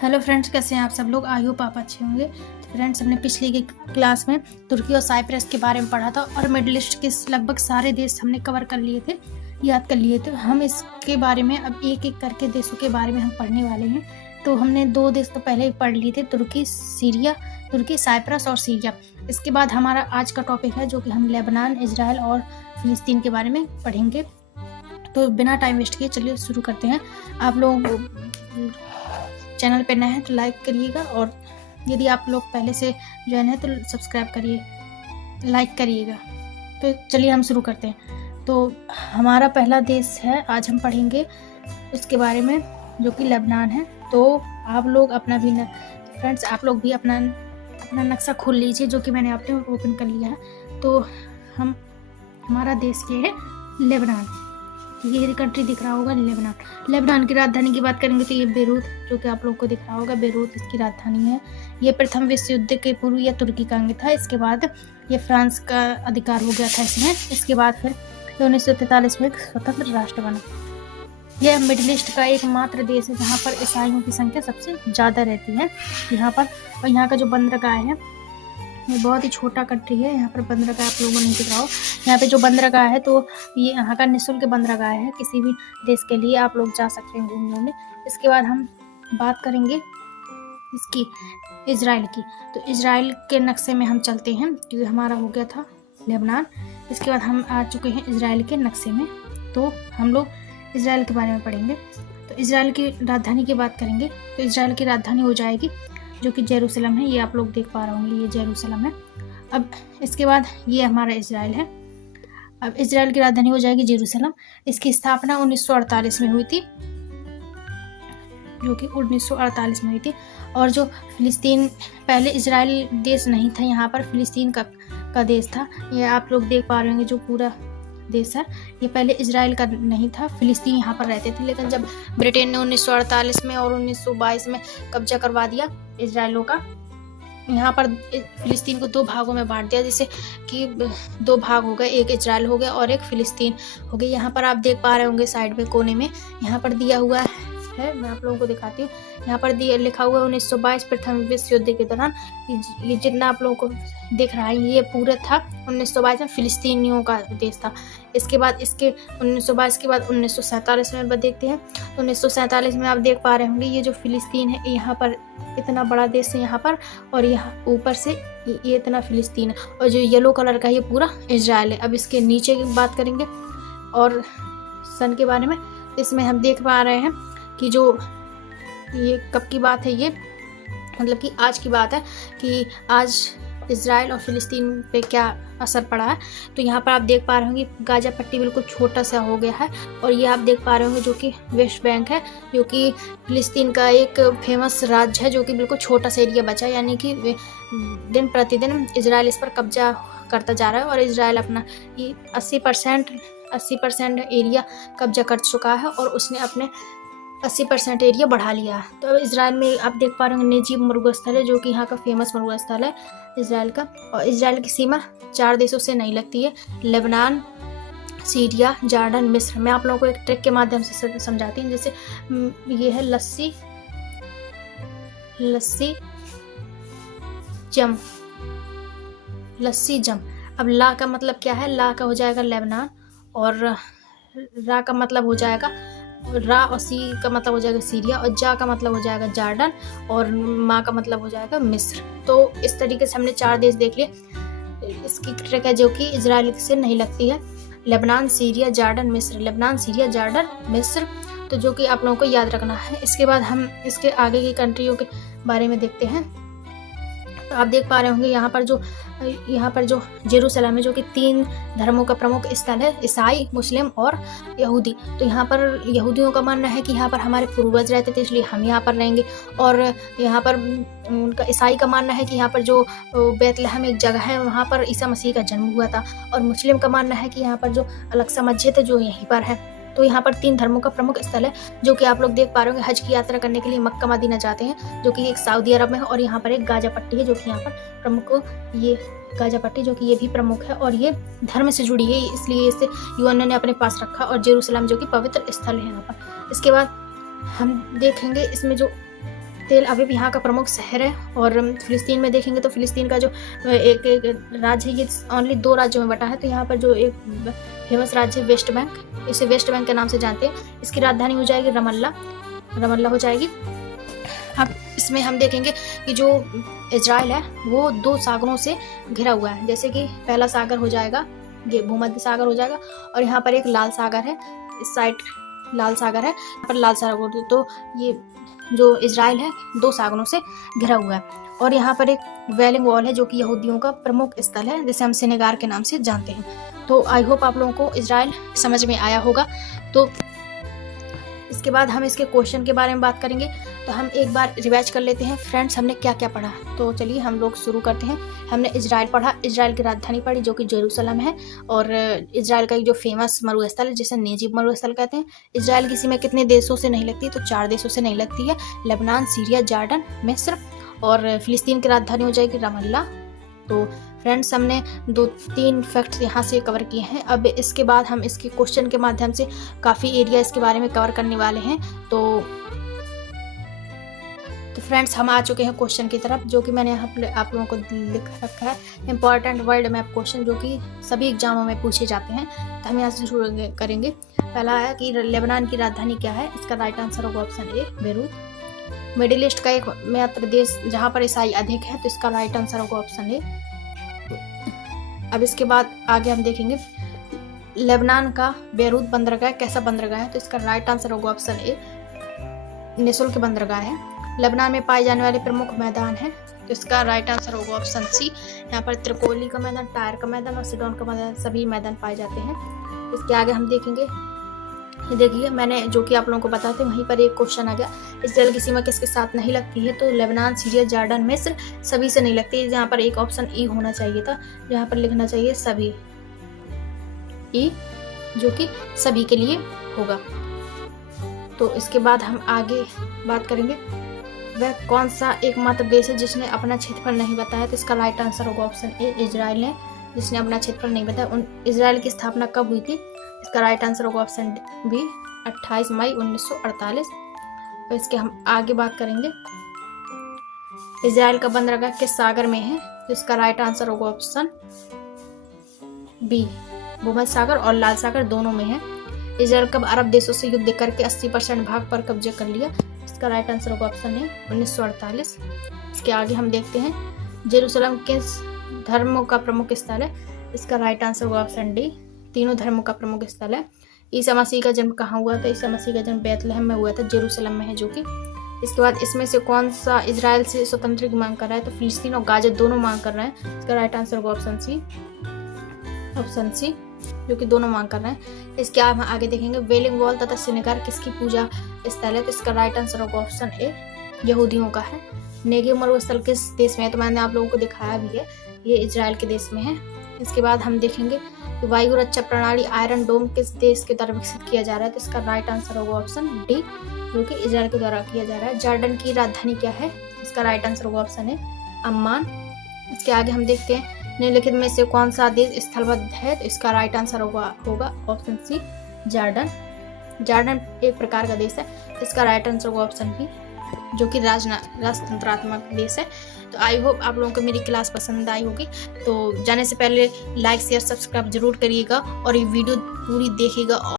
Hello friends, कैसे हैं आप सब लोग। आई होप आप अच्छे होंगे। तो फ्रेंड्स, हमने पिछली की क्लास में तुर्की और साइप्रस के बारे में पढ़ा था और मिडिल ईस्ट के लगभग सारे देश हमने कवर कर लिए थे, याद कर लिए थे। हम इसके बारे में अब एक एक करके देशों के बारे में हम पढ़ने वाले हैं। तो हमने 2 देश तो पहले ही पढ़ लिए थे, तुर्की, साइप्रस और सीरिया। इसके बाद हमारा आज का टॉपिक है जो कि हम लेबनान, इजराइल और फिलिस्तीन के बारे में पढ़ेंगे। तो बिना टाइम वेस्ट किए चलिए शुरू करते हैं। आप लोग चैनल पे नए हैं तो लाइक करिएगा, और यदि आप लोग पहले से ज्वाइन है तो सब्सक्राइब करिए, लाइक करिएगा। तो चलिए हम शुरू करते हैं। तो हमारा पहला देश है, आज हम पढ़ेंगे उसके बारे में, जो कि लेबनान है। तो आप लोग अपना भी फ्रेंड्स, आप लोग भी अपना नक्शा खोल लीजिए, जो कि मैंने आपने ओपन कर लिया है। तो हमारा देश ये है लेबनान। ये कंट्री दिख रहा होगा लेबनान की राजधानी की बात करेंगे तो ये बेरूत, जो कि आप लोग को दिख रहा होगा, बेरूत इसकी राजधानी है। ये प्रथम विश्व युद्ध के पूर्व यह तुर्की का अंग था। इसके बाद ये फ्रांस का अधिकार हो गया था इसमें। इसके बाद फिर 1943 में एक स्वतंत्र राष्ट्र बना। यह मिडिल ईस्ट का एकमात्र देश है जहाँ पर ईसाइयों की संख्या सबसे ज़्यादा रहती है यहाँ पर। और यहाँ का जो बंदरगाह है, ये बहुत ही छोटा कंट्री है। यहाँ पर बंदरगाह आप लोगों को नहीं दिख रहा हो। यहाँ पे जो बंदरगाह है, तो ये यहाँ का निःशुल्क बंदरगाह है, किसी भी देश के लिए आप लोग जा सकते हैं घूमने में। इसके बाद हम बात करेंगे इसकी इजराइल की। तो इजराइल के नक्शे में हम चलते हैं, क्योंकि हमारा हो गया था लेबनान। इसके बाद हम आ चुके हैं इजराइल के नक्शे में। तो हम लोग इजराइल के बारे में पढ़ेंगे। तो इजराइल की राजधानी की बात करेंगे तो इजराइल की राजधानी हो जाएगी जो कि जेरूसलम है। ये आप लोग देख पा रहे होंगे, ये जेरूसलम है। अब इसके बाद ये हमारा इजराइल है। अब इजराइल की राजधानी हो जाएगी जेरूसलम। इसकी स्थापना 1948 में हुई थी, जो कि 1948 में हुई थी। और जो फिलिस्तीन, पहले इजराइल देश नहीं था, यहाँ पर फिलिस्तीन का देश था। ये आप लोग देख पा रहे होंगे, जो पूरा देश है ये पहले इजराइल का नहीं था, फिलिस्तीन यहाँ पर रहते थे। लेकिन जब ब्रिटेन ने 1948 में और 1922 में कब्जा करवा दिया इजराइलों का, यहाँ पर फिलिस्तीन को 2 भागों में बांट दिया, जैसे कि 2 भाग हो गए, एक इजराइल हो गया और एक फिलिस्तीन हो गई। यहाँ पर आप देख पा रहे होंगे साइड में कोने में यहाँ पर दिया हुआ है, मैं आप लोगों को दिखाती हूँ। यहाँ पर लिखा हुआ है 1922 प्रथम विश्व युद्ध के दौरान। ये जितना आप लोगों को दिख रहा है, ये पूरा था 1922 में फिलिस्तीनियों का देश था। इसके बाद इसके 1922 के बाद 1947 में देखते हैं। 1947 में आप देख पा रहे होंगे, ये जो फिलिस्तीन है, यहाँ पर इतना बड़ा देश है यहाँ पर, और यहाँ ऊपर से ये इतना फिलिस्तीन है, और जो येलो कलर का ये पूरा इजराइल है। अब इसके नीचे की बात करेंगे और सन के बारे में। इसमें हम देख पा रहे हैं कि जो ये कब की बात है, ये मतलब कि आज की बात है कि आज इजराइल और फिलिस्तीन पे क्या असर पड़ा है। तो यहाँ पर आप देख पा रहे होंगे गाजा पट्टी बिल्कुल छोटा सा हो गया है, और ये आप देख पा रहे होंगे जो कि वेस्ट बैंक है, जो कि फिलिस्तीन का एक फेमस राज्य है, जो कि बिल्कुल छोटा सा एरिया बचा है। यानी कि दिन प्रतिदिन इजराइल इस पर कब्जा करता जा रहा है, और इजराइल अपना ये 80% एरिया कब्जा कर चुका है, और उसने अपने 80% एरिया बढ़ा लिया है। तो अब इजराइल में आप देख पा रहे हैं नेजीब मुर्गा स्थल है, जो कि यहाँ का फेमस मुर्गा स्थल है इजराइल का। और इजराइल की सीमा 4 देशों से नहीं लगती है, लेबनान, सीरिया, जॉर्डन, मिस्र। मैं आप लोगों को एक ट्रिक के माध्यम से समझाती हूँ। जैसे ये है लस्सी जम। अब ला का मतलब क्या है, ला का हो जाएगा लेबनान, और रा का मतलब हो जाएगा रा, और सी का मतलब हो जाएगा सीरिया, और जा का मतलब हो जाएगा जॉर्डन, और मा का मतलब हो जाएगा मिस्र। तो इस तरीके से हमने 4 देश देख लिए। इसकी ट्रिक है जो कि इजराइल से नहीं लगती है, लेबनान, सीरिया, जॉर्डन, मिस्र, लेबनान, सीरिया, जॉर्डन, मिस्र। तो जो कि आप लोगों को याद रखना है। इसके बाद हम इसके आगे की कंट्रियों के बारे में देखते हैं। तो आप देख पा रहे होंगे यहाँ पर जो जेरूसलम है, जो कि 3 धर्मों का प्रमुख स्थल है, ईसाई, मुस्लिम और यहूदी। तो यहाँ पर यहूदियों का मानना है कि यहाँ पर हमारे पूर्वज रहते थे, इसलिए हम यहाँ पर रहेंगे। और यहाँ पर उनका ईसाई का मानना है कि यहाँ पर जो बैतलहम एक जगह है, वहाँ पर ईसा मसीह का जन्म हुआ था। और मुस्लिम का मानना है कि यहाँ पर जो अल-अक़सा मस्जिद है, जो यहीं पर है। तो यहाँ पर 3 धर्मों का प्रमुख स्थल है, जो कि आप लोग देख पा रहे होंगे। हज की यात्रा करने के लिए मक्का मदीना जाते हैं, जो कि एक सऊदी अरब में है। और यहाँ पर एक गाजा पट्टी है, जो कि यहाँ पर प्रमुख, ये गाजा पट्टी, जो कि ये भी प्रमुख है, और ये धर्म से जुड़ी है, इसलिए इसे यूएन ने अपने पास रखा। और जेरूसलम जो कि पवित्र स्थल है यहाँ पर। इसके बाद हम देखेंगे इसमें जो तेल अवीव यहाँ का प्रमुख शहर है। और फ़िलिस्तीन में देखेंगे तो फ़िलिस्तीन का जो एक राज्य है, ये ओनली 2 राज्यों में बटा है। तो यहाँ पर जो एक फेमस राज्य है वेस्ट बैंक, इसे वेस्ट बैंक के नाम से जानते हैं। इसकी राजधानी हो जाएगी रमल्ला हो जाएगी। अब इसमें हम देखेंगे कि जो इजराइल है वो 2 सागरों से घिरा हुआ है। जैसे कि पहला सागर हो जाएगा, ये भूमध्य सागर हो जाएगा, और यहाँ पर एक लाल सागर है, इस साइड लाल सागर है, पर लाल सागर। तो ये जो इजराइल है 2 सागरों से घिरा हुआ है। और यहाँ पर एक वेलिंग वॉल है जो कि यहूदियों का प्रमुख स्थल है, जिसे हम सिनेगार के नाम से जानते हैं। तो आई होप आप लोगों को इजराइल समझ में आया होगा। तो इसके बाद हम इसके क्वेश्चन के बारे में बात करेंगे। तो हम एक बार रिवाइज कर लेते हैं फ्रेंड्स, हमने क्या क्या पढ़ा। तो चलिए हम लोग शुरू करते हैं। हमने इजराइल पढ़ा, इजराइल की राजधानी पढ़ी जो कि जेरूसलम है, और इजराइल का जो फेमस मरुस्थल है जिसे नेजिब मरुस्थल कहते हैं। इजराइल की सीमा कितने देशों से नहीं लगती, तो 4 देशों से नहीं लगती है, लेबनान, सीरिया, जॉर्डन, मिस्र। और फिलिस्तीन की राजधानी हो जाएगी रमल्ला। तो फ्रेंड्स हमने 2-3 फैक्ट्स यहाँ से कवर किए हैं। अब इसके बाद हम इसके क्वेश्चन के माध्यम से काफ़ी एरिया इसके बारे में कवर करने वाले हैं। तो फ्रेंड्स हम आ चुके हैं क्वेश्चन की तरफ, जो कि मैंने यहाँ आप लोगों को लिख रखा है इंपॉर्टेंट वर्ल्ड मैप क्वेश्चन, जो कि सभी एग्जामों में पूछे जाते हैं। तो हम यहाँ से शुरू करेंगे। पहला है कि लेबनान की राजधानी क्या है, इसका राइट आंसर होगा option A Beirut. Middle east का एक मात्र देश जहाँ पर ईसाई अधिक है, तो इसका राइट आंसर होगा ऑप्शन ए। अब इसके बाद आगे हम देखेंगे लेबनान का बेरूत बंदरगाह कैसा बंदरगाह है, तो इसका राइट आंसर होगा ऑप्शन ए निशुल्क बंदरगाह है। लेबनान में पाए जाने वाले प्रमुख मैदान है, तो इसका राइट आंसर होगा ऑप्शन सी। यहाँ पर त्रिपोली का मैदान, टायर का मैदान और सिडोन का मैदान, सभी मैदान पाए जाते हैं। इसके आगे हम देखेंगे, ये देखिए मैंने जो कि आप लोगों को बताते वहीं पर एक क्वेश्चन आ गया, इजराइल की सीमा किसके साथ नहीं लगती है, तो लेबनान, सीरिया, जॉर्डन, मिस्र सभी से नहीं लगती है। यहाँ पर एक ऑप्शन ई होना चाहिए था, यहाँ पर लिखना चाहिए सभी, ई जो कि सभी के लिए होगा। तो इसके बाद हम आगे बात करेंगे वह कौन सा एकमात्र देश है जिसने अपना क्षेत्रफल नहीं बताया, तो इसका राइट आंसर होगा ऑप्शन ए इजराइल है, जिसने अपना क्षेत्रफल नहीं बताया। इजराइल की स्थापना कब हुई थी, इसका राइट आंसर होगा ऑप्शन बी 28 मई 1948। तो इसके हम आगे बात करेंगे इजराइल का बंदरगाह किस सागर में है, तो इसका राइट आंसर होगा ऑप्शन बी भूमध्य सागर और लाल सागर दोनों में है। इजराइल कब अरब देशों से युद्ध करके 80% भाग पर कब्जे कर लिया, इसका राइट आंसर होगा ऑप्शन ए 1948। इसके आगे हम देखते हैं जेरूसलम किस धर्मों का प्रमुख स्थल है, इसका राइट आंसर होगा ऑप्शन डी तीनों धर्मों का प्रमुख स्थल है। ईसा मसीह का जन्म कहाँ हुआ था, ईसा मसीह का जन्म बैतलहम में हुआ था, जेरूसलम में है जो कि। इसके बाद इसमें से कौन सा इजराइल से स्वतंत्र की मांग कर रहा है, तो फिलिस्तीन और गाजा दोनों मांग कर रहे हैं, इसका राइट आंसर होगा ऑप्शन सी जो कि दोनों मांग कर रहे हैं। इसके आप आगे देखेंगे वेलिंग वॉल तथा सिनेगार किसकी पूजा स्थल है, तो इसका राइट आंसर होगा ऑप्शन ए यहूदियों का है। नेगेव मरुस्थल किस देश में है, तो मैंने आप लोगों को दिखाया भी है, ये इजराइल के देश में है। इसके बाद हम देखेंगे कि वायु रक्षा प्रणाली आयरन डोम किस देश के द्वारा विकसित किया जा रहा है, तो इसका राइट आंसर होगा ऑप्शन डी जो कि इजराइल के द्वारा किया जा रहा है। जॉर्डन की राजधानी क्या है, इसका राइट आंसर होगा ऑप्शन ए अम्मान। इसके आगे हम देखते हैं निम्नलिखित में से कौन सा देश स्थलबद्ध है, तो इसका राइट आंसर होगा ऑप्शन सी जॉर्डन एक प्रकार का देश है, इसका राइट आंसर होगा ऑप्शन बी जो कि राजतंत्रात्मक देश है। तो आई होप आप लोगों को मेरी क्लास पसंद आई होगी। तो जाने से पहले लाइक शेयर सब्सक्राइब जरूर करिएगा और ये वीडियो पूरी देखिएगा।